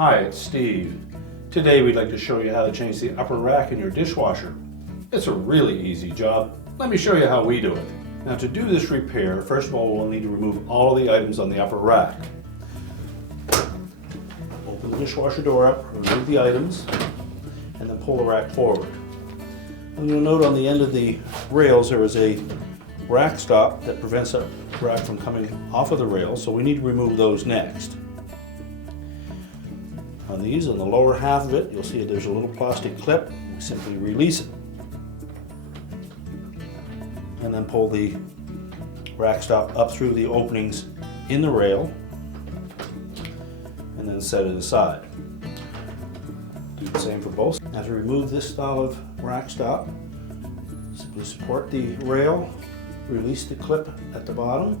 Hi, it's Steve. Today we'd like to show you how to change the upper rack in your dishwasher. It's a really easy job. Let me show you how we do it. Now to do this repair, first of all we'll need to remove all of the items on the upper rack. Open the dishwasher door up, remove the items, and then pull the rack forward. And you'll note on the end of the rails there is a rack stop that prevents that rack from coming off of the rails, so we need to remove those next. On these, on the lower half of it, you'll see there's a little plastic clip. We simply release it. And then pull the rack stop up through the openings in the rail, and then set it aside. Do the same for both. Now to remove this style of rack stop, simply support the rail, release the clip at the bottom,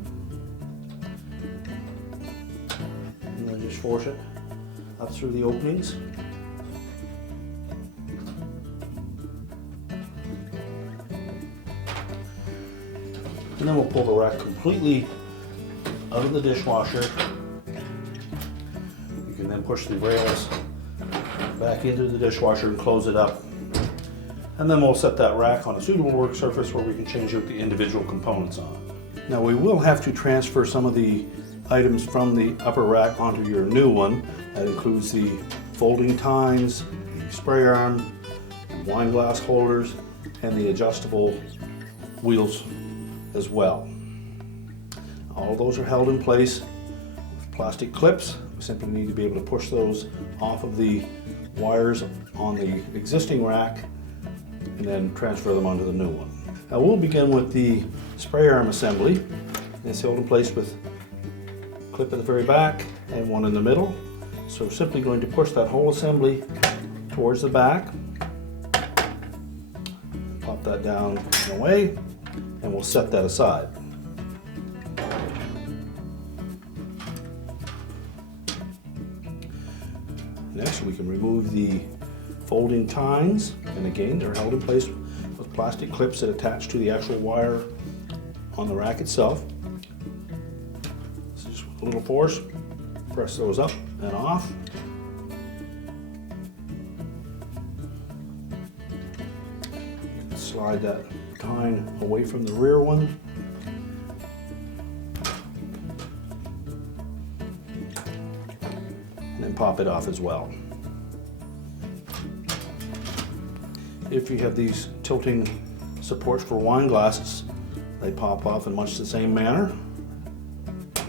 and then just force it up through the openings. And then we'll pull the rack completely out of the dishwasher. You can then push the rails back into the dishwasher and close it up. And then we'll set that rack on a suitable work surface where we can change out the individual components on. Now we will have to transfer some of the items from the upper rack onto your new one. That includes the folding tines, the spray arm, wine glass holders, and the adjustable wheels as well. All those are held in place with plastic clips. We simply need to be able to push those off of the wires on the existing rack and then transfer them onto the new one. Now we'll begin with the spray arm assembly. It's held in place with a clip at the very back and one in the middle. So we're simply going to push that whole assembly towards the back, pop that down and away, and we'll set that aside. Next we can remove the folding tines, and again they're held in place with plastic clips that attach to the actual wire on the rack itself. So just with a little force, press those up and off. Slide that tine away from the rear one. And then pop it off as well. If you have these tilting supports for wine glasses, they pop off in much the same manner.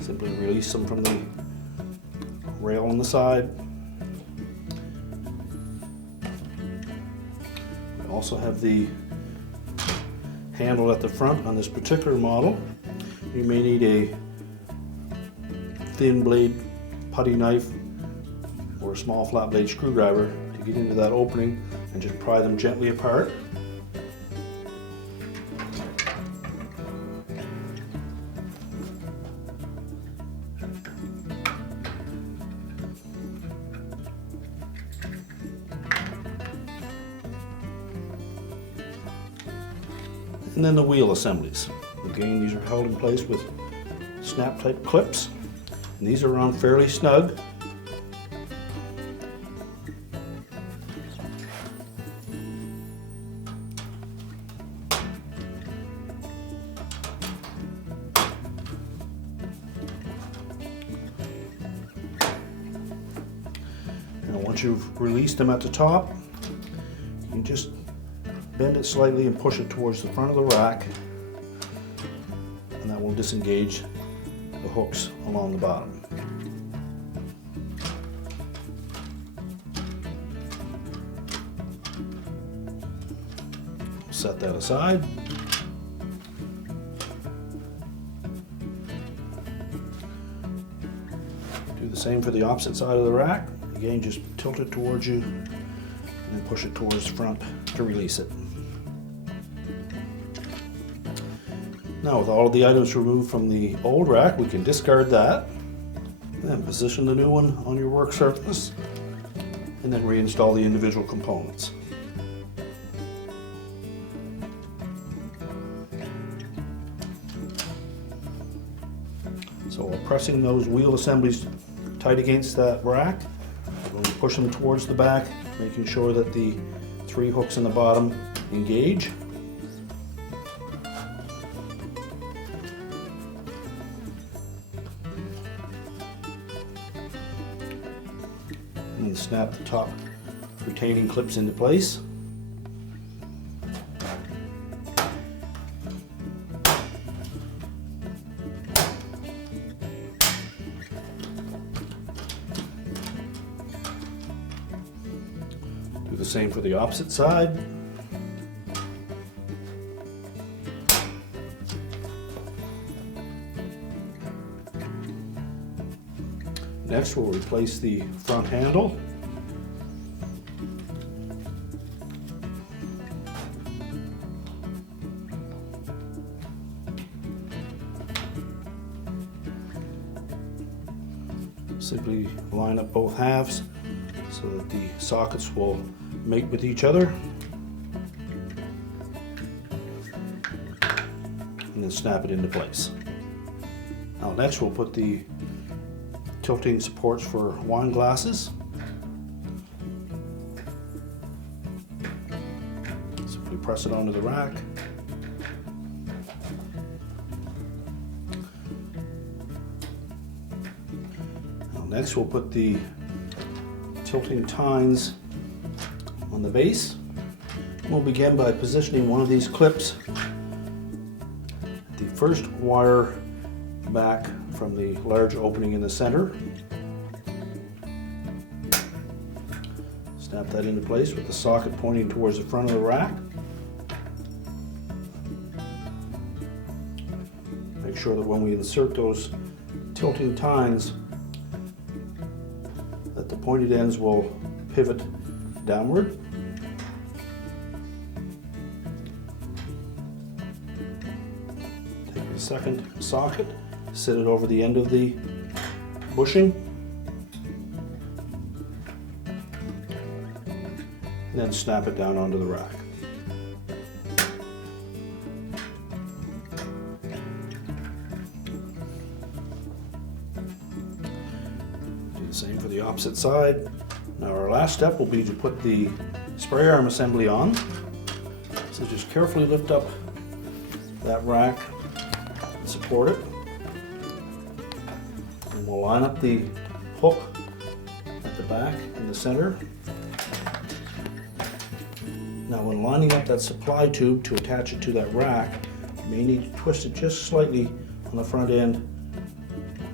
Simply release them from the rail on the side. We also have the handle at the front on this particular model. You may need a thin blade putty knife or a small flat blade screwdriver to get into that opening and just pry them gently apart. And then the wheel assemblies. Again, these are held in place with snap type clips. And these are on fairly snug. And once you've released them at the top, you just bend it slightly and push it towards the front of the rack, and that will disengage the hooks along the bottom. Set that aside. Do the same for the opposite side of the rack. Again, just tilt it towards you and then push it towards the front to release it. Now with all of the items removed from the old rack, we can discard that, then position the new one on your work surface, and then reinstall the individual components. So while pressing those wheel assemblies tight against that rack, we'll And we push them towards the back, making sure that the 3 hooks in the bottom engage. And then snap the top retaining clips into place. Do the same for the opposite side. Next, we'll replace the front handle. Simply line up both halves so that the sockets will mate with each other. And then snap it into place. Now next we'll put the tilting supports for wine glasses. Simply press it onto the rack. Now next we'll put the tilting tines on the base. We'll begin by positioning one of these clips at the first wire back from the large opening in the center. Snap that into place with the socket pointing towards the front of the rack. Make sure that when we insert those tilting tines that the pointed ends will pivot downward. Take the second socket, sit it over the end of the bushing, and then snap it down onto the rack. Do the same for the opposite side. Now our last step will be to put the spray arm assembly on. So just carefully lift up that rack and support it. And we'll line up the hook at the back in the center. Now when lining up that supply tube to attach it to that rack, you may need to twist it just slightly on the front end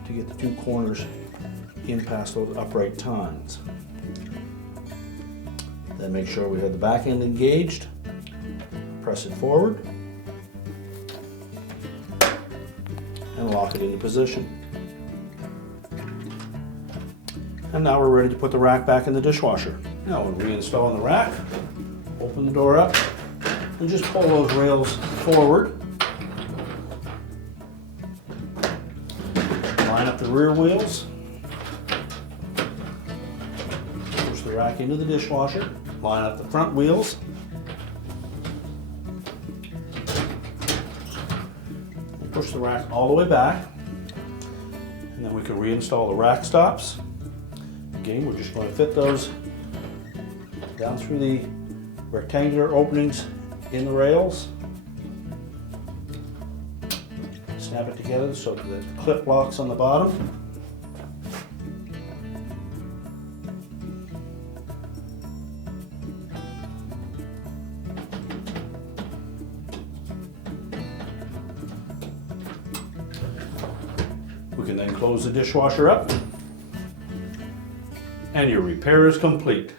to get the 2 corners in past those upright tines. Then make sure we have the back end engaged. Press it forward and lock it into position. And now we're ready to put the rack back in the dishwasher. Now we'll reinstall the rack, open the door up, and just pull those rails forward. Line up the rear wheels. Push the rack into the dishwasher. Line up the front wheels. And push the rack all the way back. And then we can reinstall the rack stops. Again, we're just going to fit those down through the rectangular openings in the rails. Snap it together so that the clip locks on the bottom. We can then close the dishwasher up, and your repair is complete.